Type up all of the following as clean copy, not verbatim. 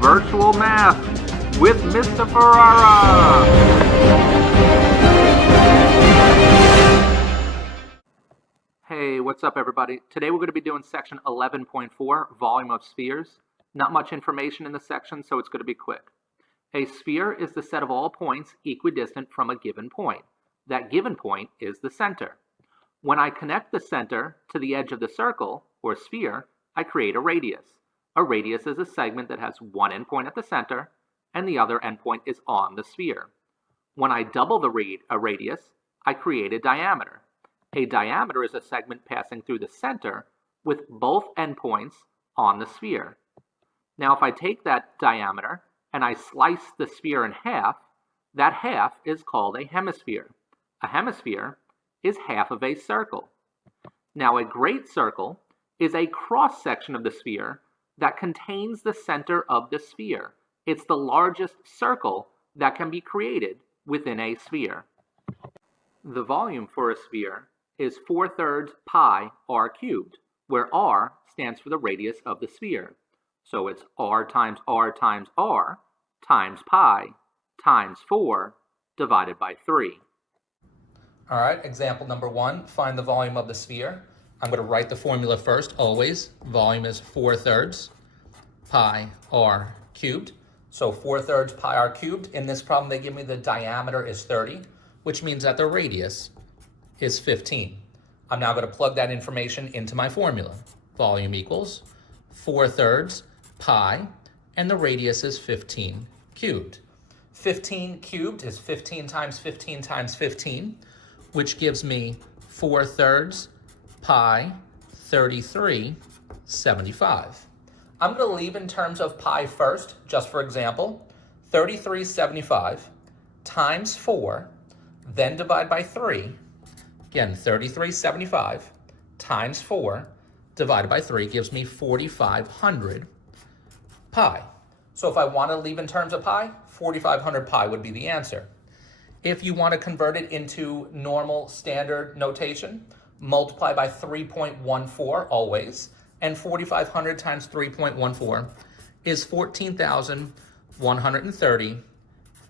Virtual Math with Mr. Ferrara. Hey, what's up everybody? Today we're going to be doing section 11.4, volume of spheres. Not much information in this section, so it's going to be quick. A sphere is the set of all points equidistant from a given point. That given point is the center. When I connect the center to the edge of the circle, or sphere, I create a radius. A radius is a segment that has one endpoint at the center, and the other endpoint is on the sphere. When I double a radius, I create a diameter. A diameter is a segment passing through the center with both endpoints on the sphere. Now, if I take that diameter and I slice the sphere in half, that half is called a hemisphere. A hemisphere is half of a circle. Now, a great circle is a cross-section of the sphere that contains the center of the sphere. It's the largest circle that can be created within a sphere. The volume for a sphere is 4/3 pi r cubed, where r stands for the radius of the sphere. So it's r times r times r times pi times 4 divided by 3. All right, example number 1, find the volume of the sphere. I'm going to write the formula first, always. Volume is 4/3 pi r cubed. So 4/3 pi r cubed. In this problem, they give me the diameter is 30, which means that the radius is 15. I'm now going to plug that information into my formula. Volume equals 4/3 pi, and the radius is 15 cubed. 15 cubed is 15 times 15 times 15, which gives me 4/3 pi 33/75. I'm going to leave in terms of pi first, just for example. 33/75 times 4, then divide by 3. Again, 33/75 times 4 divided by 3 gives me 4,500 pi. So if I want to leave in terms of pi, 4,500 pi would be the answer. If you want to convert it into normal standard notation, multiply by 3.14 always, and 4,500 times 3.14 is 14,130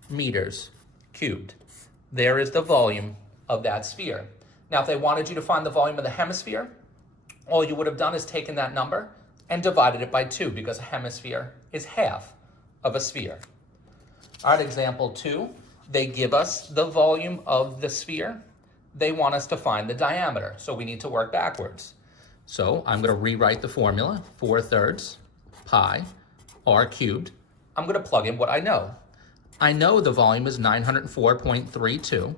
meters cubed. There is the volume of that sphere. Now, if they wanted you to find the volume of the hemisphere, all you would have done is taken that number and divided it by 2, because a hemisphere is half of a sphere. All right, example 2, they give us the volume of the sphere. They want us to find the diameter, so we need to work backwards. So I'm going to rewrite the formula, 4/3 pi r cubed. I'm going to plug in what I know. I know the volume is 904.32,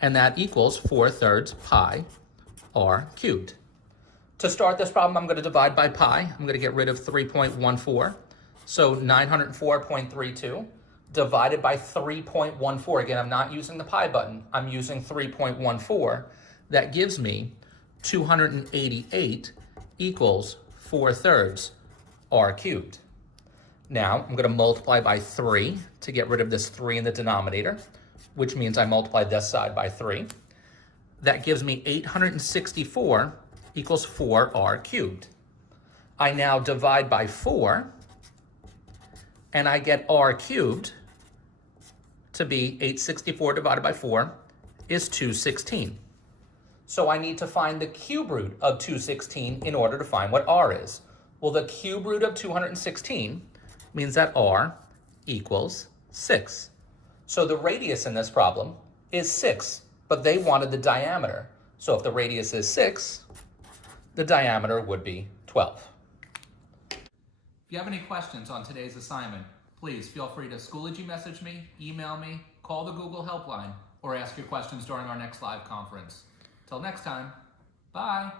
and that equals 4/3 pi r cubed. To start this problem, I'm going to divide by pi. I'm going to get rid of 3.14. So 904.32 divided by 3.14. Again, I'm not using the pi button. I'm using 3.14. That gives me 288 equals 4/3 r cubed. Now, I'm going to multiply by 3 to get rid of this 3 in the denominator, which means I multiply this side by 3. That gives me 864 equals 4r cubed. I now divide by 4, and I get r cubed to be 864 divided by 4 is 216. So I need to find the cube root of 216 in order to find what r is. Well, the cube root of 216 means that r equals 6. So the radius in this problem is 6, but they wanted the diameter. So if the radius is 6, the diameter would be 12. If you have any questions on today's assignment, please feel free to Schoology message me, email me, call the Google helpline, or ask your questions during our next live conference. Till next time, bye.